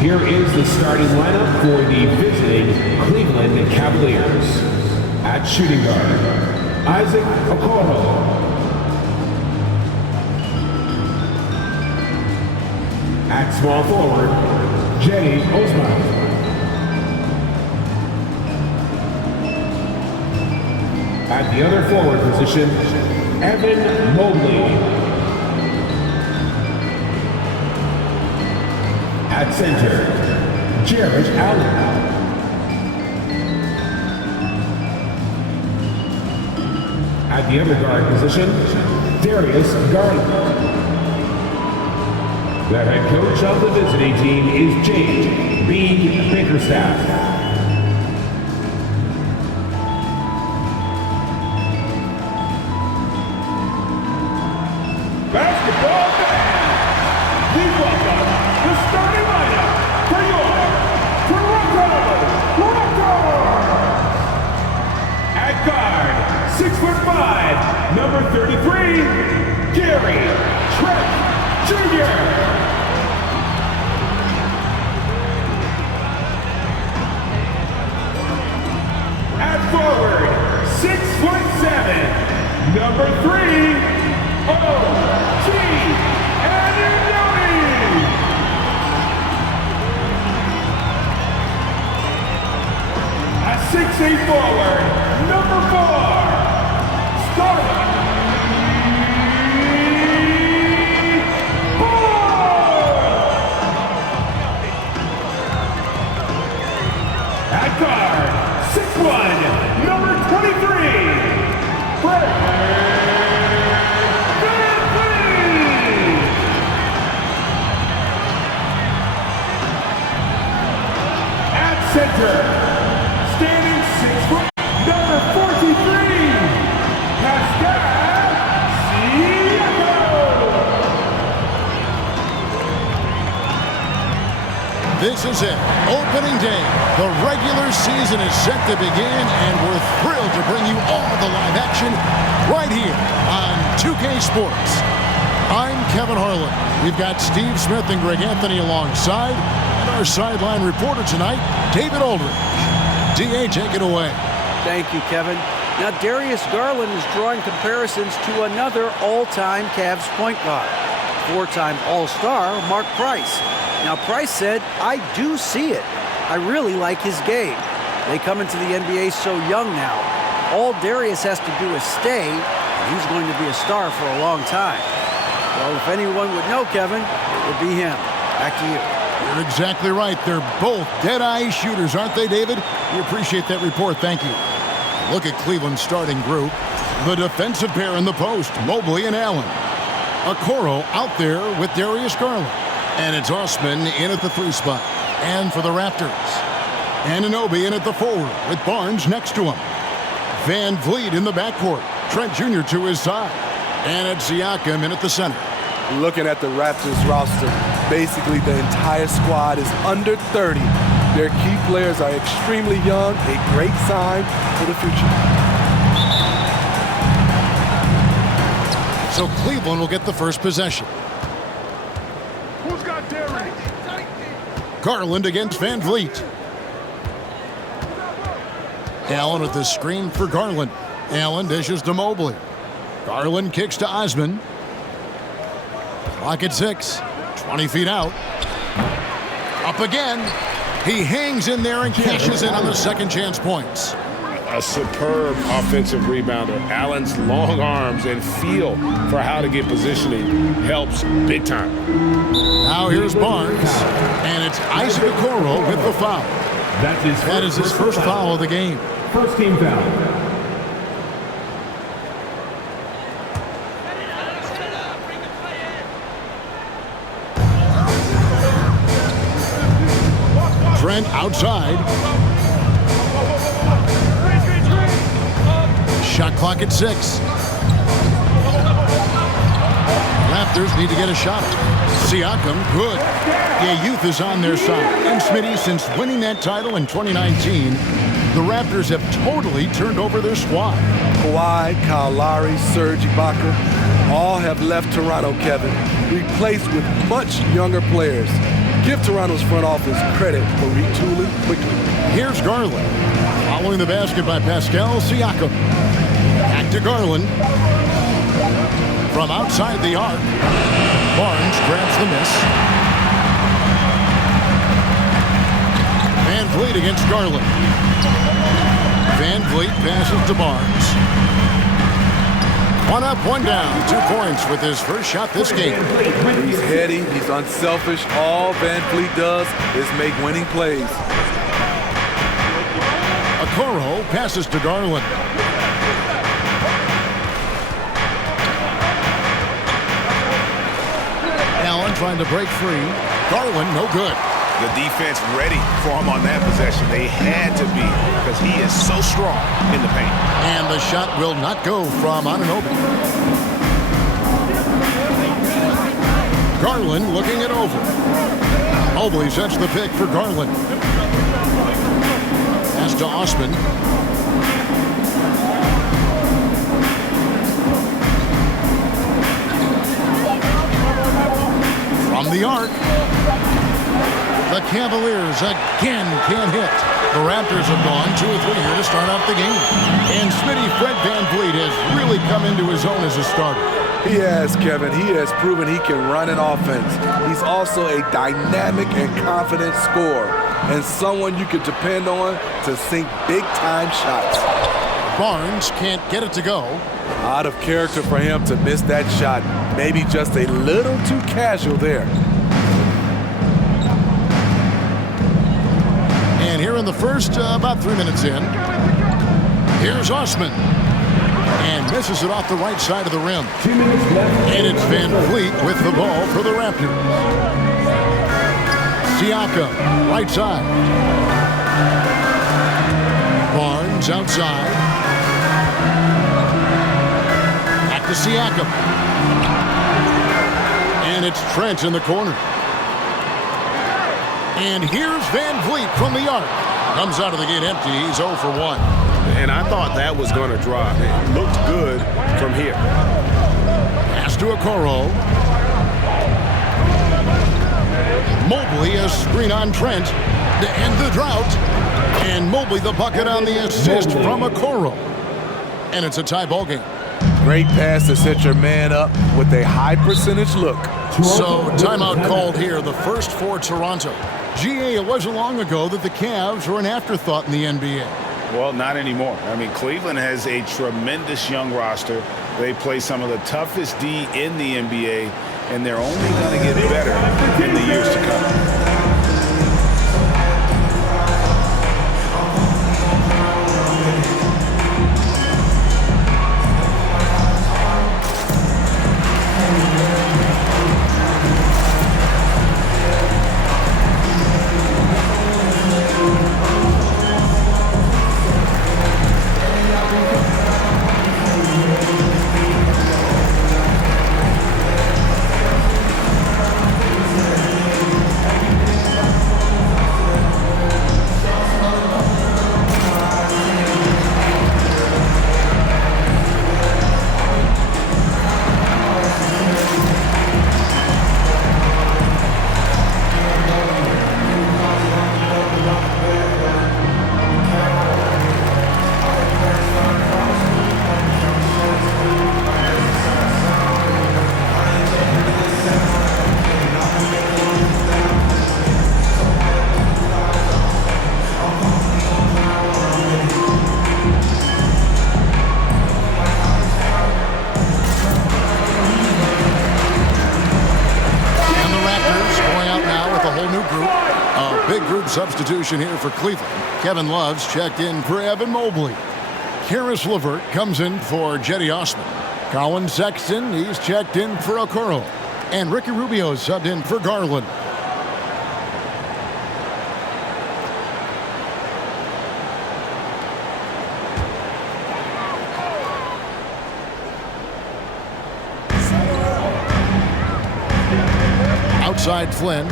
Here is the starting lineup for the visiting Cleveland Cavaliers. At shooting guard, Isaac Okoro. At small forward, Jenny Osman. At the other forward position, Evan Mobley. At center, Jared Allen. At the other guard position, Darius Garland. The head coach of the visiting team is James B. Bickerstaff. Basketball fans, we welcome the starting lineup for your Toronto Raptors. At guard, 6'5", number 33, Gary Trent Jr. At forward, 6'7", number 3, O.G. Anunoby. At 6'8" forward, number 4, Starling Moore. At guard, 6'1", number 23, Fred. Center, standing 6 foot, number 43, Pascal Siakam. This is it, opening day. The regular season is set to begin, and we're thrilled to bring you all the live action right here on 2K Sports. I'm Kevin Harlan. We've got Steve Smith and Greg Anthony alongside. Our sideline reporter tonight, David Aldridge. D.A., take it away. Thank you, Kevin. Now, Darius Garland is drawing comparisons to another all-time Cavs point guard, four-time All-Star Mark Price. Now, Price said, "I do see it. I really like his game. They come into the NBA so young now. All Darius has to do is stay, and he's going to be a star for a long time." Well, if anyone would know, Kevin, it would be him. Back to you. You're exactly right. They're both dead-eye shooters, aren't they, David? We appreciate that report. Thank you. Look at Cleveland's starting group. The defensive pair in the post, Mobley and Allen. Okoro out there with Darius Garland. And it's Osman in at the 3 spot. And for the Raptors, Anunoby in at the forward with Barnes next to him. Van Vliet in the backcourt. Trent Jr. to his side. And it's Siakam in at the center. Looking at the Raptors roster, basically the entire squad is under 30. Their key players are extremely young, a great sign for the future. So Cleveland will get the first possession. Who's got Darius? Garland against Van Vliet. Allen with the screen for Garland. Allen dishes to Mobley. Garland kicks to Osman. Clock at 6. 20 feet out. Up again. He hangs in there and cashes in on the second chance points. A superb offensive rebounder. Allen's long arms and feel for how to get positioning helps big time. Now here's Barnes. And it's Isaac Okoro with the foul. That is his first foul of the game. First team foul. Trent outside. Shot clock at 6. Raptors need to get a shot. Siakam, good. Yeah, youth is on their side. And Smitty, since winning that title in 2019, the Raptors have totally turned over their squad. Kawhi, Kyle Lowry, Serge Ibaka, all have left Toronto, Kevin, replaced with much younger players. Give Toronto's front office credit for retooling quickly. Here's Garland. Following the basket by Pascal Siakam. Back to Garland. From outside the arc. Barnes grabs the miss. Van Vliet against Garland. Van Vliet passes to Barnes. One up, one down. 2 points with his first shot this game. He's heady. He's unselfish. All Van Vliet does is make winning plays. Okoro passes to Garland. Allen trying to break free. Garland, no good. The defense ready for him on that possession. They had to be because he is so strong in the paint. And the shot will not go from Anunoby. Garland looking it over. Mobley sets the pick for Garland. Pass to Osman. From the arc. The Cavaliers again can't hit. The Raptors have gone 2 or 3 here to start out the game. And Smitty Fred Van Vliet has really come into his own as a starter. He has, Kevin. He has proven he can run an offense. He's also a dynamic and confident scorer and someone you can depend on to sink big-time shots. Barnes can't get it to go. Out of character for him to miss that shot. Maybe just a little too casual there. And here in the first, about 3 minutes in, here's Osman. And misses it off the right side of the rim. 2 minutes left. And it's Van Vliet with the ball for the Raptors. Siakam, right side. Barnes outside. Back to Siakam. And it's Trent in the corner. And here's Van Vliet from the arc. Comes out of the gate empty. He's 0 for 1. And I thought that was going to drop. It looked good from here. Pass to Okoro. Mobley a screen on Trent to end the drought. And Mobley the bucket on the assist from Okoro. And it's a tie ball game. Great pass to set your man up with a high percentage look. So timeout called here, the first for Toronto. GA, it wasn't long ago that the Cavs were an afterthought in the NBA. Well, not anymore. I mean, Cleveland has a tremendous young roster. They play some of the toughest D in the NBA, and they're only going to get better in the years to come. Substitution here for Cleveland. Kevin Love's checked in for Evan Mobley. Karis LeVert comes in for Jetty Osman. Colin Sexton, he's checked in for Okoro. And Ricky Rubio subbed in for Garland. Outside Flynn.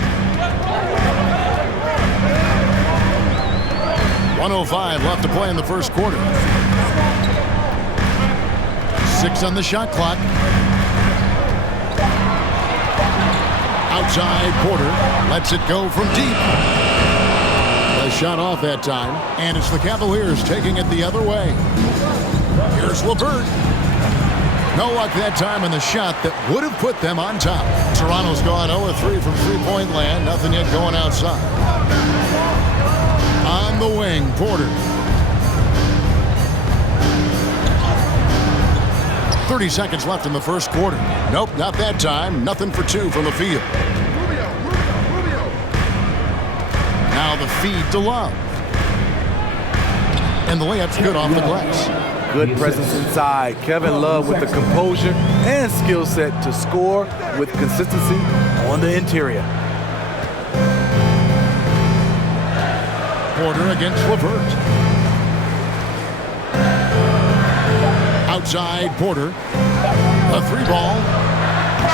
1:05 left to play in the first quarter. 6 on the shot clock. Outside, Porter lets it go from deep. A shot off that time, and it's the Cavaliers taking it the other way. Here's LeVert. No luck that time in the shot that would have put them on top. Toronto's gone 0-3 from three-point land. Nothing yet going outside. On the wing, Porter. 30 seconds left in the first quarter. Nope, not that time. Nothing for two from the field. Now the feed to Love. And the layup's good off the glass. Good presence inside. Kevin Love with the composure and skill set to score with consistency on the interior. Porter against LeVert. Outside, Porter. A three ball.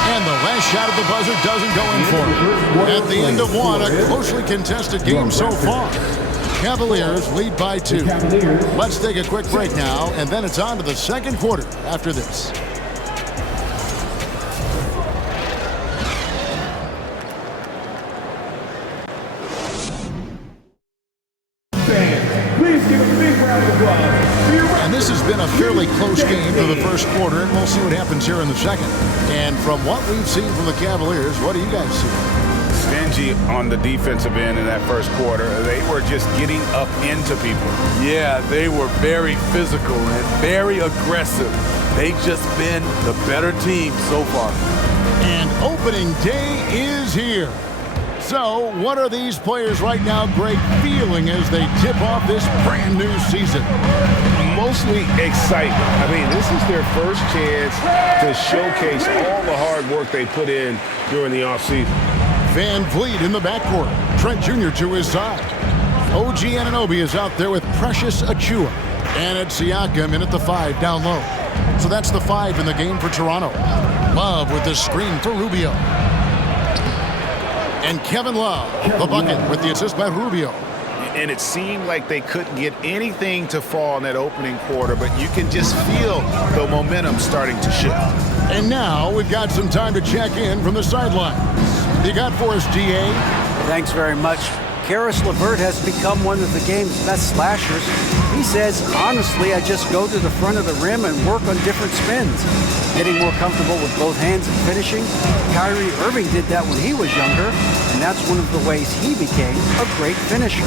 And the last shot of the buzzer doesn't go in for him. At the end of one, a closely contested game so far. Cavaliers lead by 2. Let's take a quick break now, and then it's on to the second quarter after this. Please give a big round of applause. And this has been a fairly close game for the first quarter, and we'll see what happens here in the second. And from what we've seen from the Cavaliers, what do you guys see? Stingy on the defensive end in that first quarter. They were just getting up into people. Yeah, they were very physical and very aggressive. They've just been the better team so far. And opening day is here. So, what are these players right now, Greg, feeling as they tip off this brand new season? Mostly excitement. I mean, this is their first chance to showcase all the hard work they put in during the offseason. Van Vliet in the backcourt. Trent Jr. to his side. OG Anunoby is out there with Precious Achiuwa. And it's Siakam in at the 5 down low. So that's the 5 in the game for Toronto. Love with the screen for Rubio. And Kevin Love, the bucket with the assist by Rubio. And it seemed like they couldn't get anything to fall in that opening quarter, but you can just feel the momentum starting to shift. And now we've got some time to check in from the sidelines. You got for us, GA? Thanks very much. Karis LeVert has become one of the game's best slashers. He says, honestly, I just go to the front of the rim and work on different spins. Getting more comfortable with both hands and finishing. Kyrie Irving did that when he was younger, and that's one of the ways he became a great finisher.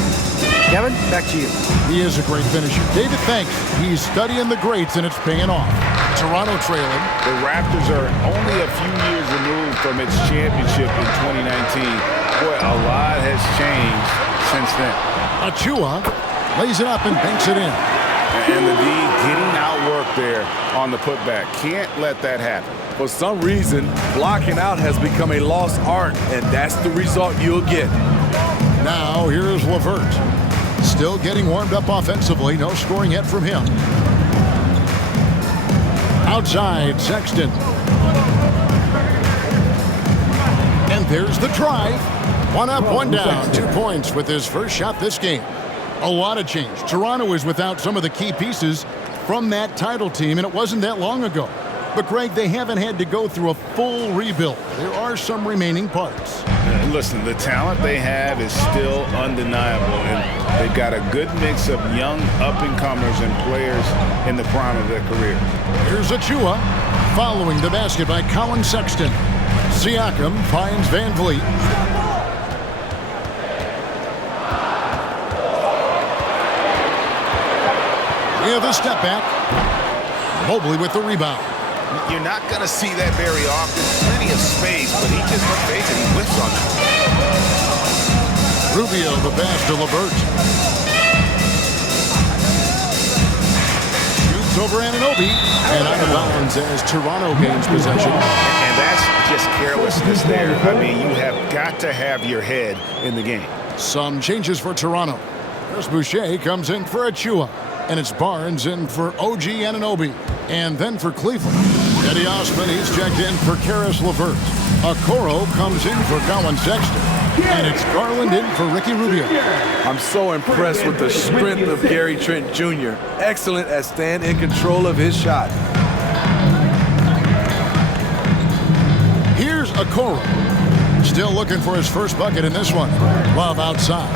Kevin, back to you. He is a great finisher. David, thanks. He's studying the greats, and it's paying off. Toronto trailing. The Raptors are only a few years removed from its championship in 2019. Boy, a lot has changed since then. Achiuwa lays it up and banks it in. And the D getting outworked there on the putback. Can't let that happen. For some reason, blocking out has become a lost art, and that's the result you'll get. Now here's LeVert. Still getting warmed up offensively. No scoring yet from him. Outside, Sexton. And there's the drive. One up, one down. 2 points with his first shot this game. A lot of change. Toronto is without some of the key pieces from that title team, and it wasn't that long ago. But, Greg, they haven't had to go through a full rebuild. There are some remaining parts. Listen, the talent they have is still undeniable, and they've got a good mix of young up-and-comers and players in the prime of their career. Here's Achiuwa following the basket by Colin Sexton. Siakam finds Van Vliet. Yeah, the step back. Mobley with the rebound. You're not going to see that very often. Plenty of space, but he just fakes it. He whips on it. Rubio, the pass to LeVert. Shoots over Anunoby. And out of bounds as Toronto gains possession. And that's just carelessness there. I mean, you have got to have your head in the game. Some changes for Toronto. Chris Boucher comes in for Achiuwa. And it's Barnes in for OG Anunoby. And then for Cleveland, Eddie Osman, he's checked in for Karis LeVert. Okoro comes in for Colin Sexton. And it's Garland in for Ricky Rubio. I'm so impressed with the strength of Gary Trent Jr. Excellent at staying in control of his shot. Here's Okoro. Still looking for his first bucket in this one. Love outside.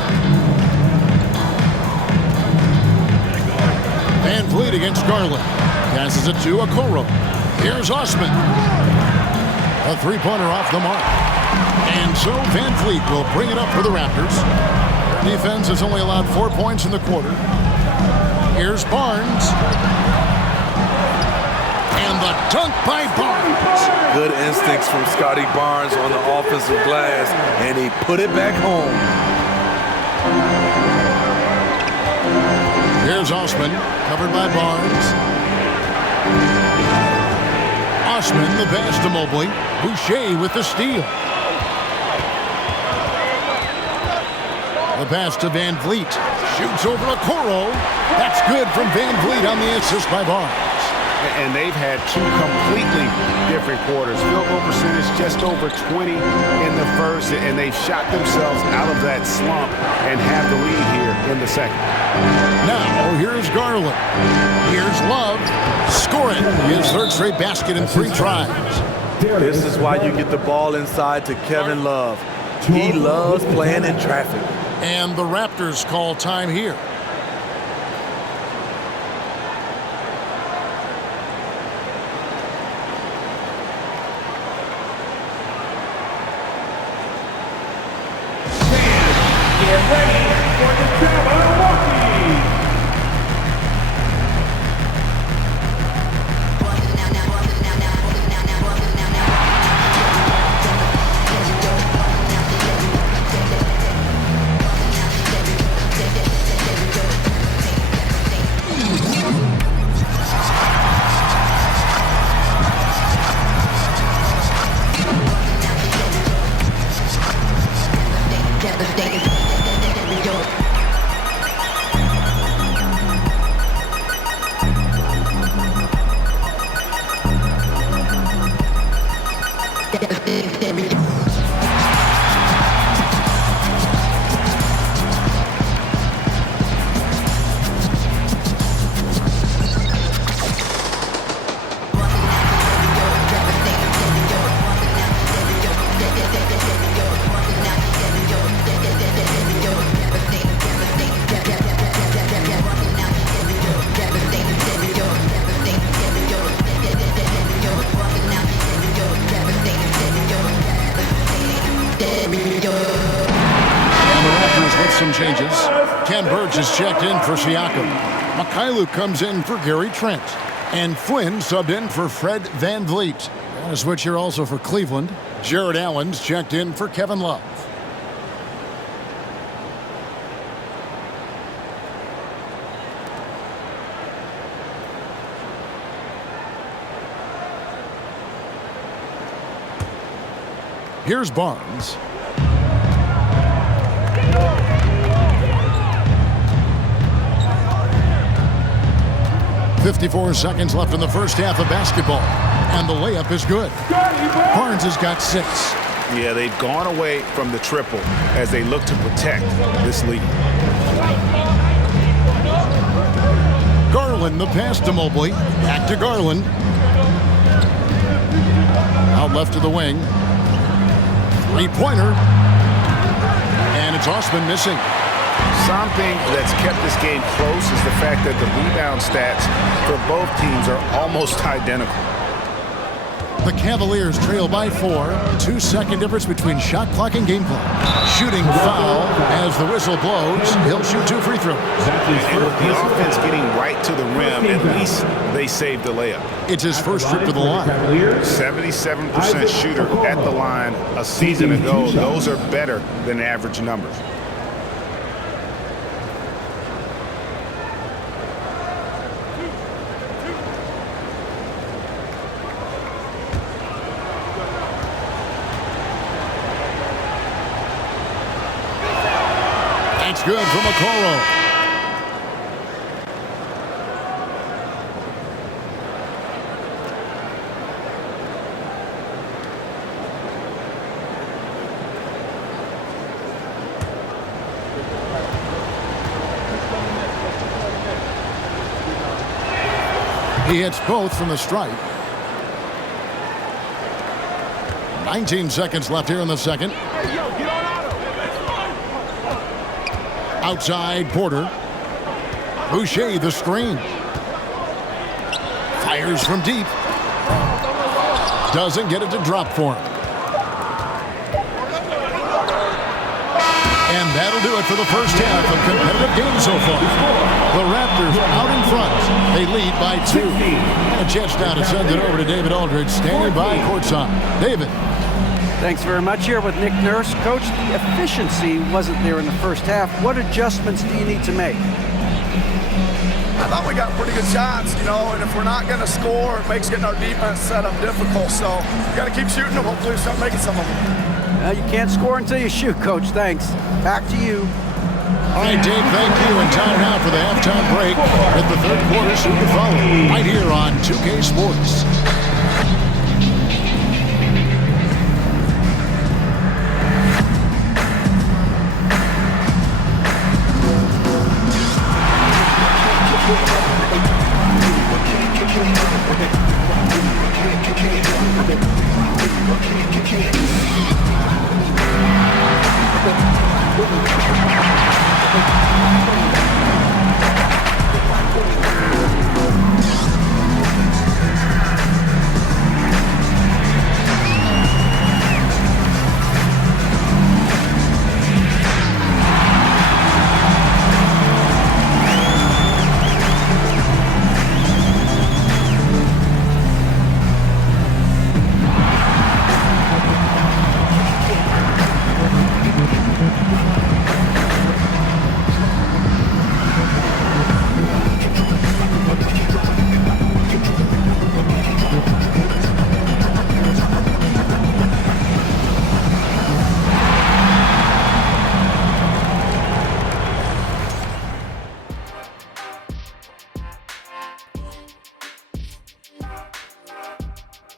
Van Vliet against Garland. Passes it to Okoro. Here's Osman. A three-pointer off the mark. And so Van Vliet will bring it up for the Raptors. Their defense has only allowed 4 points in the quarter. Here's Barnes. And the dunk by Barnes. Good instincts from Scotty Barnes on the offensive glass, and he put it back home. Here's Osman, covered by Barnes. Osman, the pass to Mobley. Boucher with the steal. The pass to Van Vliet. Shoots over Okoro. That's good from Van Vliet on the assist by Barnes. And they've had two completely different quarters. Field goal percentage just over 20 in the first, and they've shot themselves out of that slump and have the lead here in the second. Now, here's Garland. Here's Love. Score it. His third straight basket in 3 tries. This is why you get the ball inside to Kevin Love. He loves playing in traffic. And the Raptors call time here. Get ready for the Cavaliers. Some changes. Ken Burge is checked in for Siakam. Mikhailu comes in for Gary Trent. And Flynn subbed in for Fred Van Vliet. And a switch here also for Cleveland. Jared Allen's checked in for Kevin Love. Here's Barnes. 54 seconds left in the first half of basketball. And the layup is good. Barnes has got 6. Yeah, they've gone away from the triple as they look to protect this lead. Garland, the pass to Mobley. Back to Garland. Out left to the wing. 3-pointer. And it's Osman missing. Something that's kept this game close is the fact that the rebound stats for both teams are almost identical. The Cavaliers trail by 4. 2-second difference between shot clock and game clock. Shooting foul as the whistle blows. He'll shoot 2 free throws. And with the offense getting right to the rim, at least they saved the layup. It's his first trip to the line. 77% shooter at the line a season ago. Those are better than average numbers. It's good from Okoro. He hits both from the stripe. 19 seconds left here in the second. Outside Porter. Boucher the screen. Fires from deep. Doesn't get it to drop for him. And that'll do it for the first half of competitive game so far. The Raptors out in front. They lead by 2. And a chance now to send it over to David Aldridge, standing by courtside. David. Thanks very much. Here with Nick Nurse. Coach, the efficiency wasn't there in the first half. What adjustments do you need to make? I thought we got pretty good shots, and if we're not going to score, it makes getting our defense set up difficult. So we got to keep shooting them. Hopefully we start making some of them. You can't score until you shoot, Coach. Thanks. Back to you. All right, Dave, thank you. And time now for the halftime break with the third quarter soon to follow right here on 2K Sports.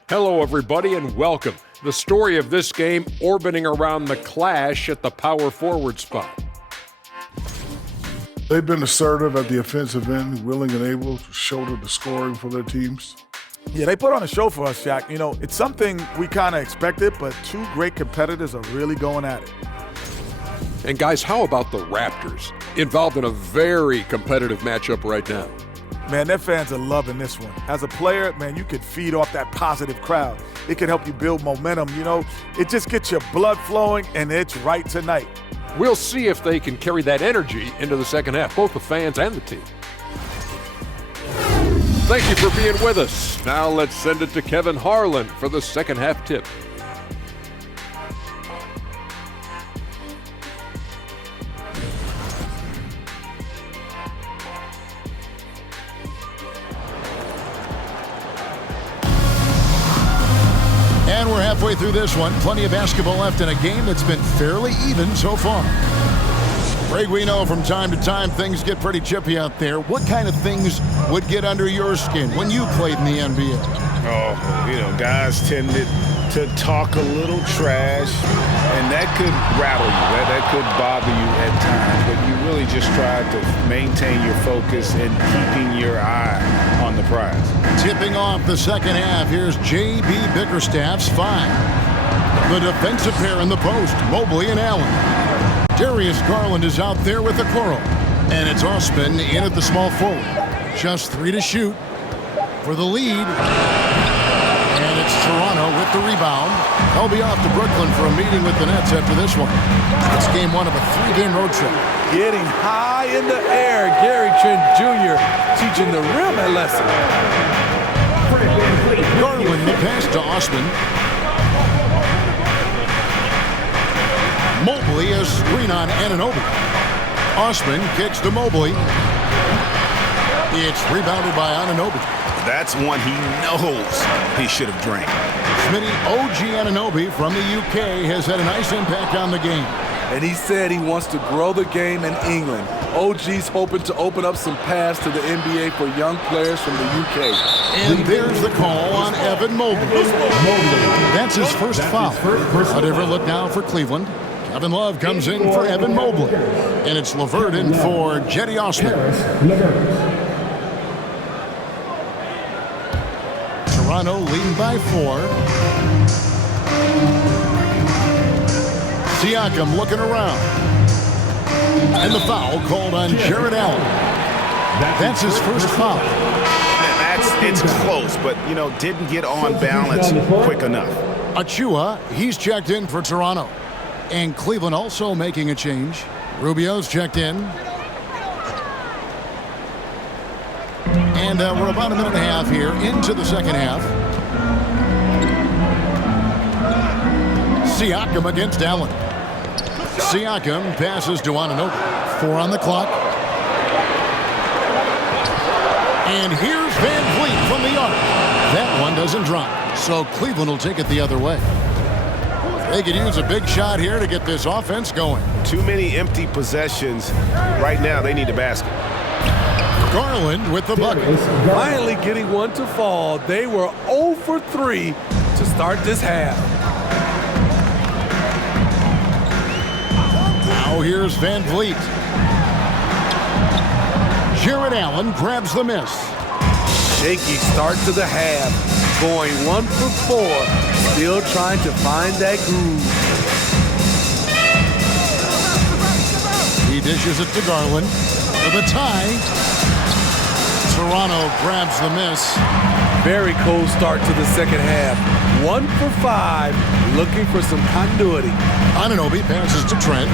Hello, everybody, and welcome. The story of this game orbiting around the clash at the power forward spot. They've been assertive at the offensive end, willing and able to shoulder the scoring for their teams. Yeah, they put on a show for us, Shaq. It's something we kind of expected, but two great competitors are really going at it. And guys, how about the Raptors? Involved in a very competitive matchup right now. Man, their fans are loving this one. As a player, man, you could feed off that positive crowd. It can help you build momentum, It just gets your blood flowing, and it's right tonight. We'll see if they can carry that energy into the second half, both the fans and the team. Thank you for being with us. Now let's send it to Kevin Harlan for the second half tip. And we're halfway through this one. Plenty of basketball left in a game that's been fairly even so far. Greg, we know from time to time things get pretty chippy out there. What kind of things would get under your skin when you played in the NBA? Oh, guys tended to talk a little trash, and that could rattle you. That could bother you at times, but you really just tried to maintain your focus and keeping your eye on the prize. Tipping off the second half, here's J.B. Bickerstaff's 5. The defensive pair in the post, Mobley and Allen. Darius Garland is out there with the Coral. And it's Osman in at the small forward. Just 3 to shoot for the lead. And it's Toronto with the rebound. They'll be off to Brooklyn for a meeting with the Nets after this one. It's game 1 of a 3-game road trip. Getting high in the air, Gary Trent Jr. teaching the rim a lesson. Garland the pass to Osman. Mobley a screen on Anunoby. Osman kicks to Mobley. It's rebounded by Anunoby. That's one he knows he should have drank. Smitty OG Anunoby from the UK has had a nice impact on the game. And he said he wants to grow the game in England. OG's hoping to open up some paths to the NBA for young players from the UK. And there's the call on Evan Mobley. That's his first foul. Whatever look now for Cleveland. Kevin Love comes in for Evan Mobley. And it's LeVert in for Jetty Osman. Toronto leading by 4. Siakam looking around. And the foul called on Jared Allen. That's his first foul. It's close, but, didn't get on balance quick enough. Achua, he's checked in for Toronto. And Cleveland also making a change. Rubio's checked in. And we're about a minute and a half here into the second half. Siakam against Allen. Siakam passes to Anunoby. 4 on the clock. And here's Van Vliet from the arc. That one doesn't drop. So Cleveland will take it the other way. They could use a big shot here to get this offense going. Too many empty possessions. Right now, they need a basket. Garland with the bucket. Finally getting one to fall. They were 0 for 3 to start this half. Now here's Van Vliet. Jared Allen grabs the miss. Shaky start to the half. Going 1 for 4. Still trying to find that groove. He dishes it to Garland for the tie. Toronto grabs the miss. Very cold start to the second half. 1 for 5. Looking for some continuity. Anunoby passes to Trent.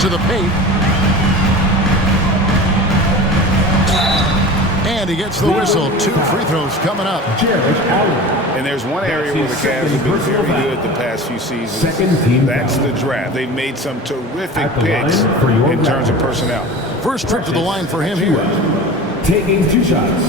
To the paint. And he gets the whistle. 2 free throws coming up. And there's one area where the Cavs have been very good the past few seasons. That's the draft. They've made some terrific picks in terms of personnel. First trip to the line for him here. Taking 2 shots.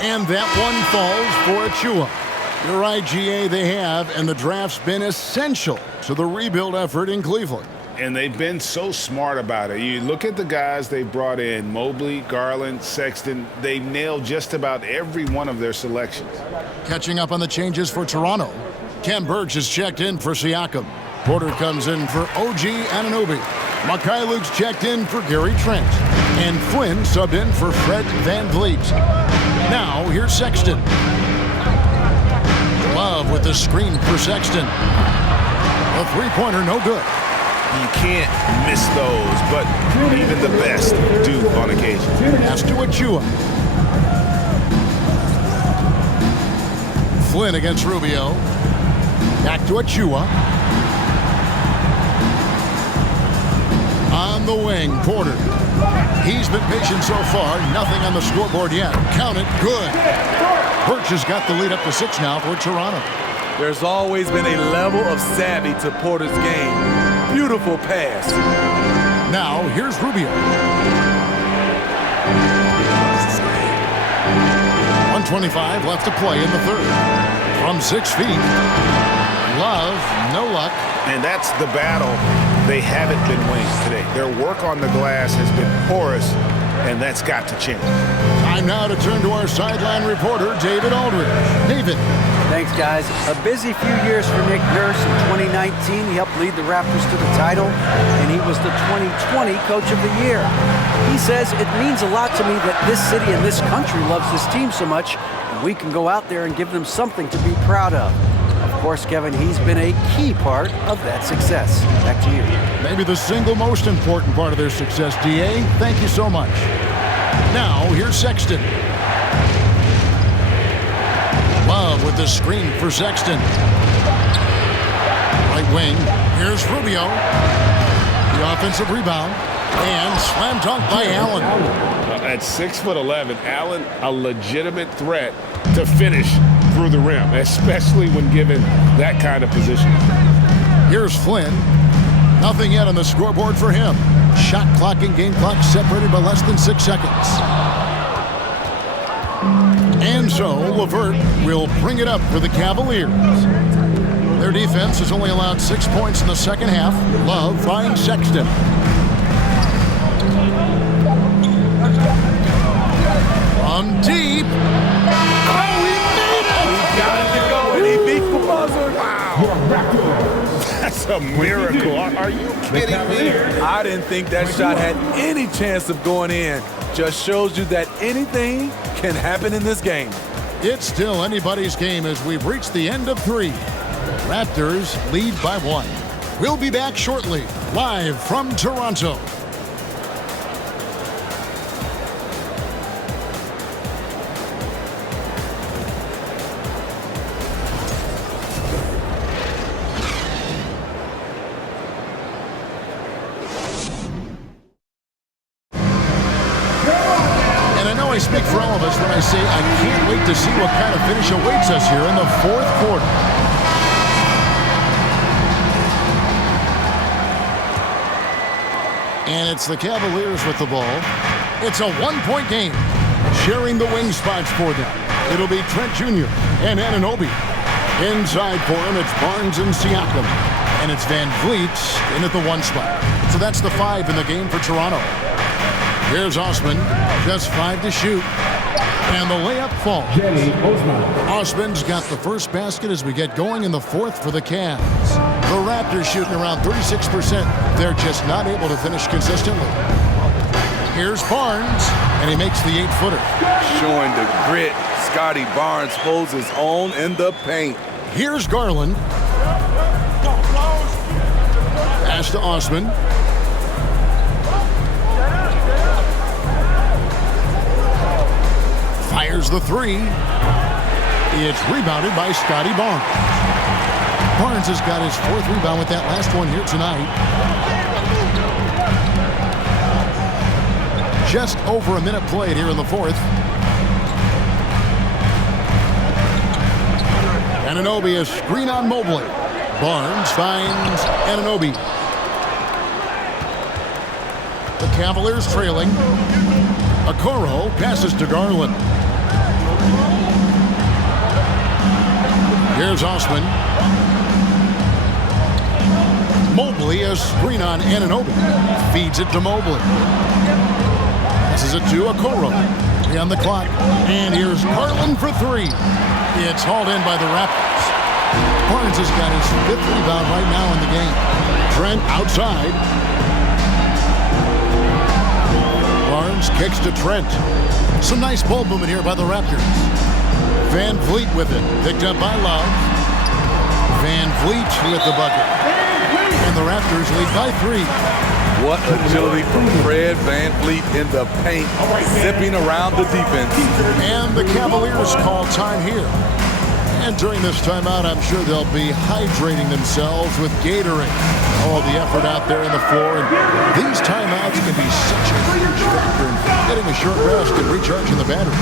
And that one falls for Achua. You're right, GA, they have, and the draft's been essential to the rebuild effort in Cleveland. And they've been so smart about it. You look at the guys they brought in, Mobley, Garland, Sexton. They nailed just about every one of their selections. Catching up on the changes for Toronto. Ken Burks is checked in for Siakam. Porter comes in for OG Anunoby. Mikhailuk's checked in for Gary Trent. And Flynn subbed in for Fred Van Vliet. Now, here's Sexton. Love with the screen for Sexton. A three-pointer, no good. You can't miss those, but even the best do on occasion. Pass to Achua. Flynn against Rubio. Back to Achua. On the wing, Porter. He's been patient so far. Nothing on the scoreboard yet. Count it. Good. Birch has got the lead up to 6 now for Toronto. There's always been a level of savvy to Porter's game. Beautiful pass. Now, here's Rubio. 1:25 left to play in the third. From 6 feet. Love, no luck. And that's the battle they haven't been winning today. Their work on the glass has been porous, and that's got to change. Time now to turn to our sideline reporter, David Aldridge. David. Thanks, guys. A busy few years for Nick Nurse. In 2019, he helped lead the Raptors to the title, and he was the 2020 Coach of the Year. He says, it means a lot to me that this city and this country loves this team so much, and we can go out there and give them something to be proud of. Of course, Kevin, he's been a key part of that success. Back to you. Maybe the single most important part of their success, DA. Thank you so much. Now, here's Sexton. Love with the screen for Sexton. Right wing. Here's Rubio. The offensive rebound. And slam dunk by Allen. At 6'11", Allen, a legitimate threat to finish through the rim, especially when given that kind of position. Here's Flynn. Nothing yet on the scoreboard for him. Shot clock and game clock separated by less than 6 seconds. And so LeVert will bring it up for the Cavaliers. Their defense has only allowed 6 points in the second half. Love finds Sexton. From deep. Oh, he made it! He got it to go, and he beat the buzzer. Your a miracle. Are you kidding me? I didn't think that shot had any chance of going in. Just shows you that anything can happen in this game. It's still anybody's game as we've reached the end of 3. Raptors lead by 1. We'll be back shortly, live from Toronto. I speak for all of us when I say I can't wait to see what kind of finish awaits us here in the 4th quarter. And it's the Cavaliers with the ball. It's a 1-point game. Sharing the wing spots for them, it'll be Trent Jr. and Anunoby. Inside for him, it's Barnes and Siakam. And it's Van Vliet in at the 1 spot. So that's the 5 in the game for Toronto. Here's Osman, just 5 to shoot, and the layup falls. Osman's got the first basket as we get going in the 4th for the Cavs. The Raptors shooting around 36%. They're just not able to finish consistently. Here's Barnes, and he makes the 8-footer. Showing the grit, Scotty Barnes holds his own in the paint. Here's Garland. Pass to Osman. Fires the 3. It's rebounded by Scotty Barnes. Barnes has got his 4th rebound with that last one here tonight. Just over a minute played here in the 4th. Anunoby, a screen on Mobley. Barnes finds Anunoby. The Cavaliers trailing. Okoro passes to Garland. Here's Osman. Mobley, a screen on Anunoby. Feeds it to Mobley. Passes it to Okoro. 3 on the clock. And here's Garland for 3. It's hauled in by the Raptors. Barnes has got his 5th rebound right now in the game. Trent outside. Barnes kicks to Trent. Some nice ball movement here by the Raptors. Van Vliet with it. Picked up by Love. Van Vliet with the bucket. And the Raptors lead by 3. What agility from Fred Van Vliet in the paint, zipping around the defense. And the Cavaliers call time here. And during this timeout, I'm sure they'll be hydrating themselves with Gatorade. All the effort out there on the floor. And these timeouts can be such a huge factor in getting a short rest and recharging the battery.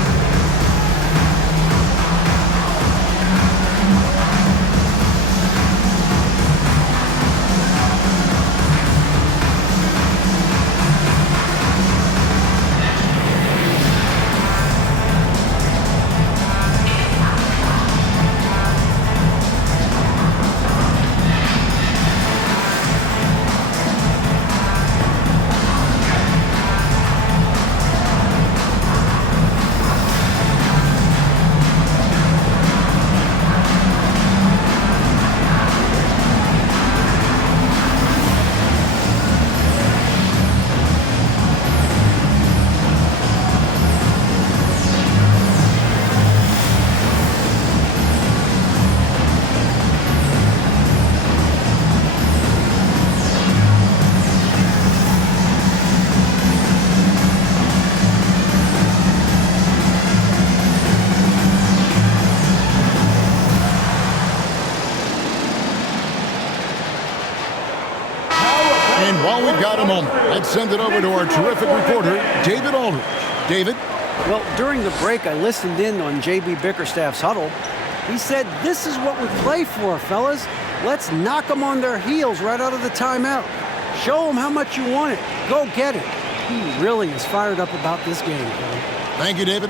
And while we've got a moment, let's send it over to our terrific reporter, David Aldridge. David? Well, during the break, I listened in on J.B. Bickerstaff's huddle. He said, this is what we play for, fellas. Let's knock them on their heels right out of the timeout. Show them how much you want it. Go get it. He really is fired up about this game, Kevin. Thank you, David.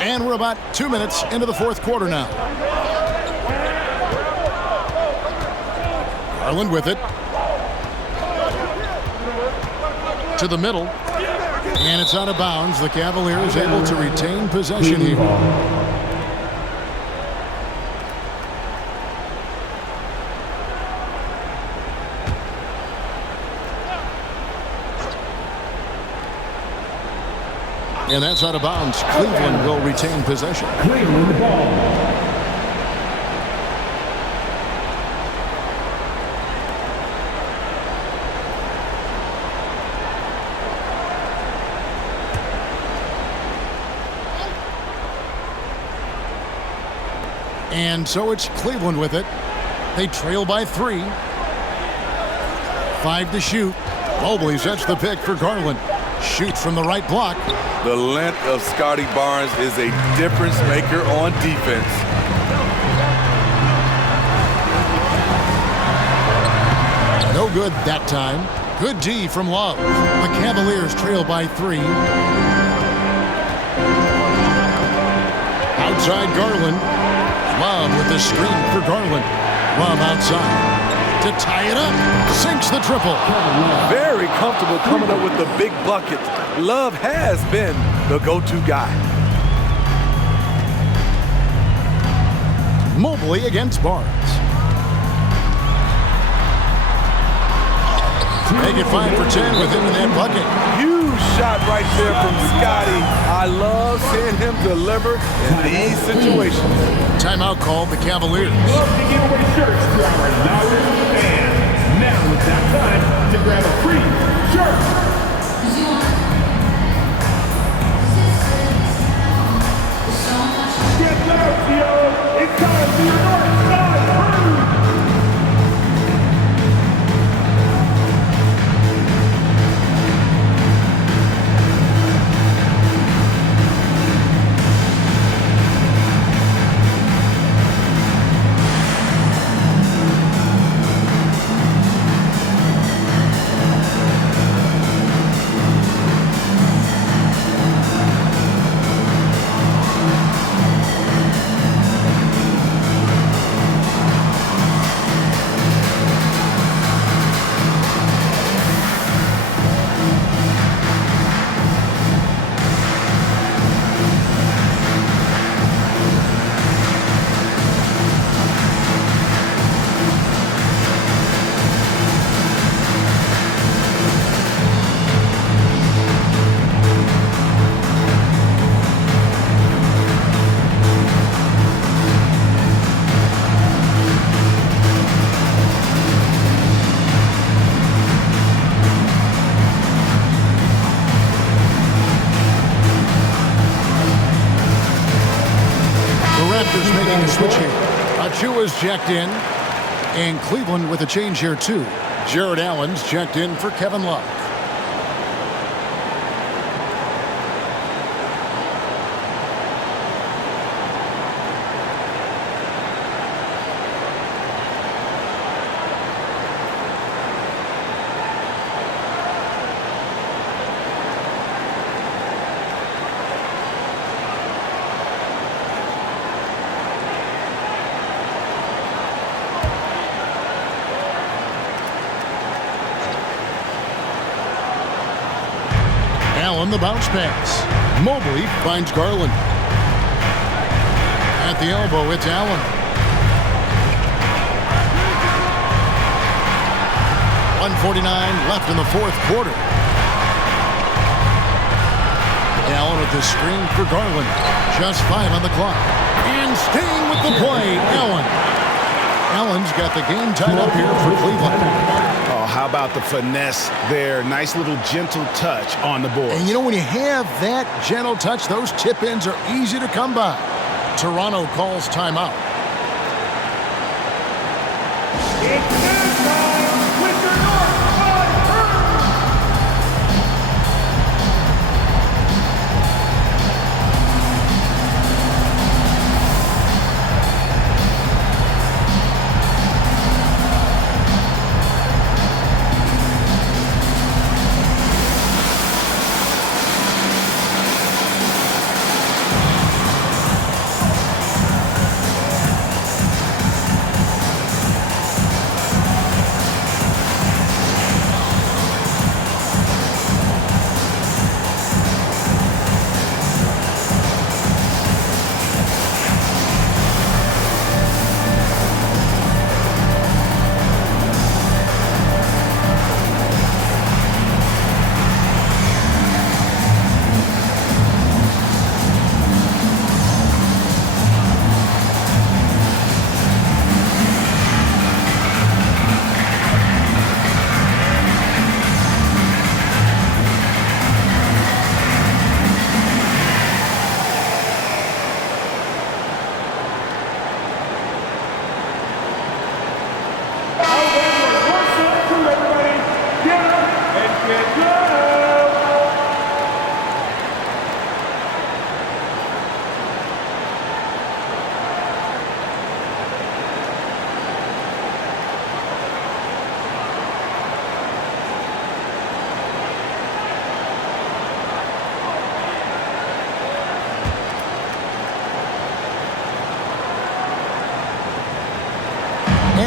And we're about 2 minutes into the 4th quarter now. Garland with it. To the middle. And it's out of bounds. The Cavaliers able to retain possession here. And that's out of bounds. Cleveland will retain possession. Cleveland ball. And so it's Cleveland with it. They trail by 3. 5 to shoot. Mobley sets the pick for Garland. Shoots from the right block. The length of Scotty Barnes is a difference maker on defense. No good that time. Good D from Love. The Cavaliers trail by 3. Outside Garland. Love with the screen for Garland. Love outside. To tie it up. Sinks the triple. Very comfortable coming up with the big buckets. Love has been the go-to guy. Mobley against Barnes. Make it 5 for 10 with him in that bucket. Huge shot right there from Scotty. I love seeing him deliver in these situations. Timeout called the Cavaliers. Love to give away shirts to our loudest fans. Now it's that time to grab a free shirt. Get loud, Theo. It's time for your North Side Crew. Raptors making a switch here. Achua's checked in. And Cleveland with a change here, too. Jared Allen's checked in for Kevin Love. Allen the bounce pass. Mobley finds Garland. At the elbow, it's Allen. 1:49 left in the fourth quarter. Allen with the screen for Garland. Just 5 on the clock. And staying with the play, Allen. Allen's got the game tied up here for Cleveland. Oh, how about the finesse there? Nice little gentle touch on the board. And you know, when you have that gentle touch, those tip-ins are easy to come by. Toronto calls timeout. It's halftime with your North Side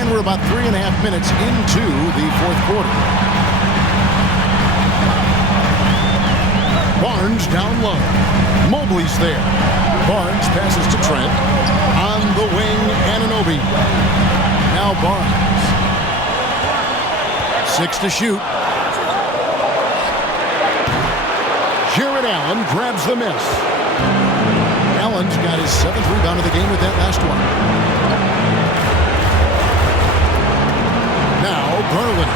And we're about 3.5 minutes into the fourth quarter. Barnes down low. Mobley's there. Barnes passes to Trent. On the wing, Anunoby. Now Barnes. 6 to shoot. Jared Allen grabs the miss. Allen's got his 7th rebound of the game with that last one. Now Garland.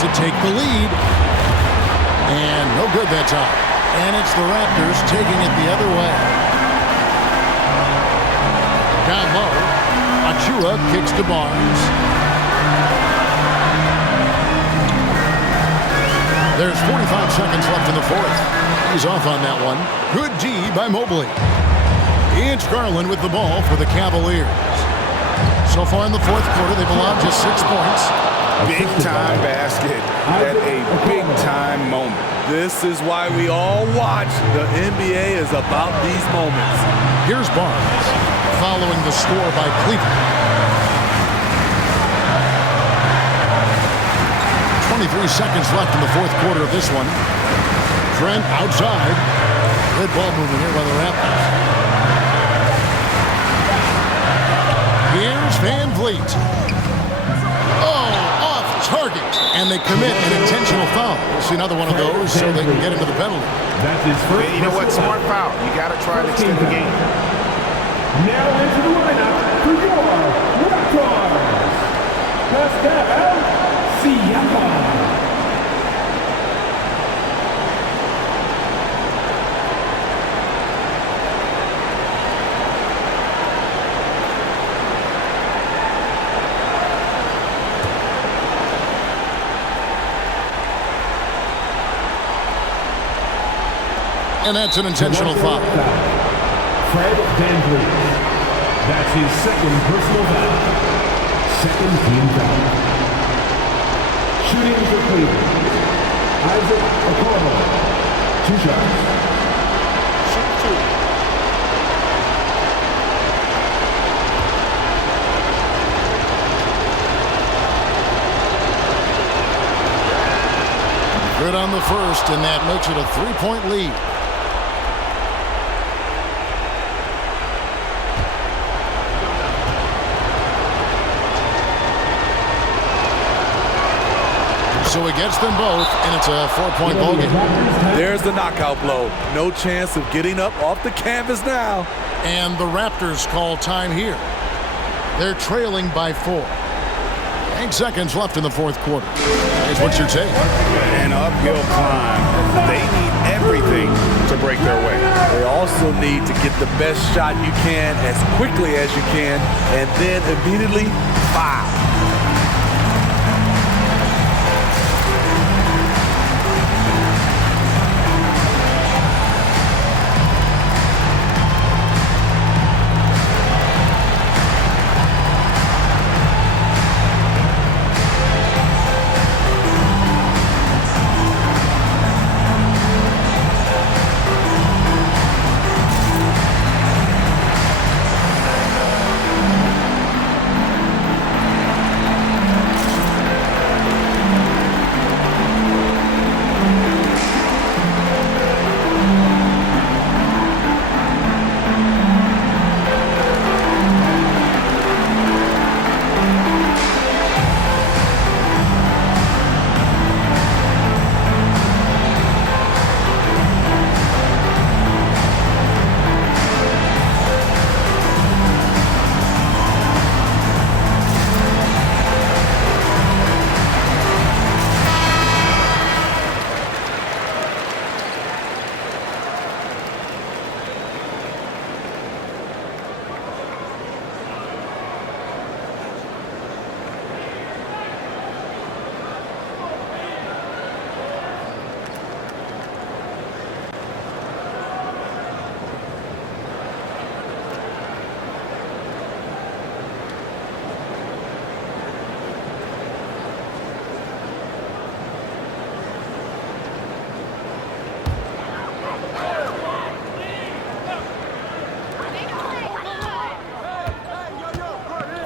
To take the lead. And no good that time. And it's the Raptors taking it the other way. Down low. Achua kicks to Barnes. There's 45 seconds left in the fourth. He's off on that one. Good D by Mobley. It's Garland with the ball for the Cavaliers. So far in the fourth quarter, they've allowed just 6 points. Big-time basket at a big-time moment. This is why we all watch. The NBA is about these moments. Here's Barnes, following the score by Cleveland. 23 seconds left in the fourth quarter of this one. Trent outside. Good ball movement here by the Raptors. Here's Van Vliet. Oh, off target. And they commit an intentional foul. We'll see another one of those so they can get into the penalty. That's his first. You know what? Smart foul. You got to try and extend the game. Now into the lineup for your Raptors. Pascal Siakam. And that's an intentional foul. Fred VanVleet. That's his second personal foul. Second team foul. Shooting for Cleveland. Isaac Okoro. 2 shots. Shoot 2. Good on the first, and that makes it a 3-point lead. So he gets them both, and it's a 4-point ball game. There's the knockout blow. No chance of getting up off the canvas now. And the Raptors call time here. They're trailing by 4. 8 seconds left in the fourth quarter. Guys, what's your take? An uphill climb. They need everything to break their way. They also need to get the best shot you can as quickly as you can, and then immediately foul.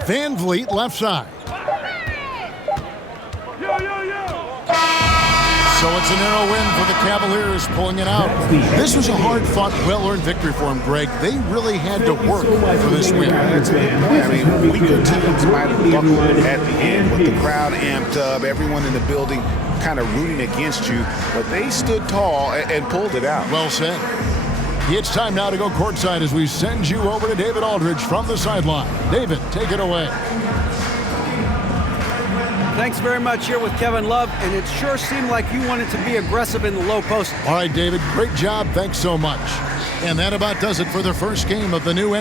Van Vliet left side. So it's a narrow win for the Cavaliers, pulling it out. This was a hard-fought, well-earned victory for them, Greg. They really had to work for this win. That's a good point. I mean, weaker teams might have buckled at the end with the crowd amped up, everyone in the building kind of rooting against you, but they stood tall and pulled it out. Well said. It's time now to go courtside as we send you over to David Aldridge from the sideline. David, take it away. Thanks very much here with Kevin Love, and it sure seemed like you wanted to be aggressive in the low post. All right, David, great job. Thanks so much. And that about does it for the first game of the new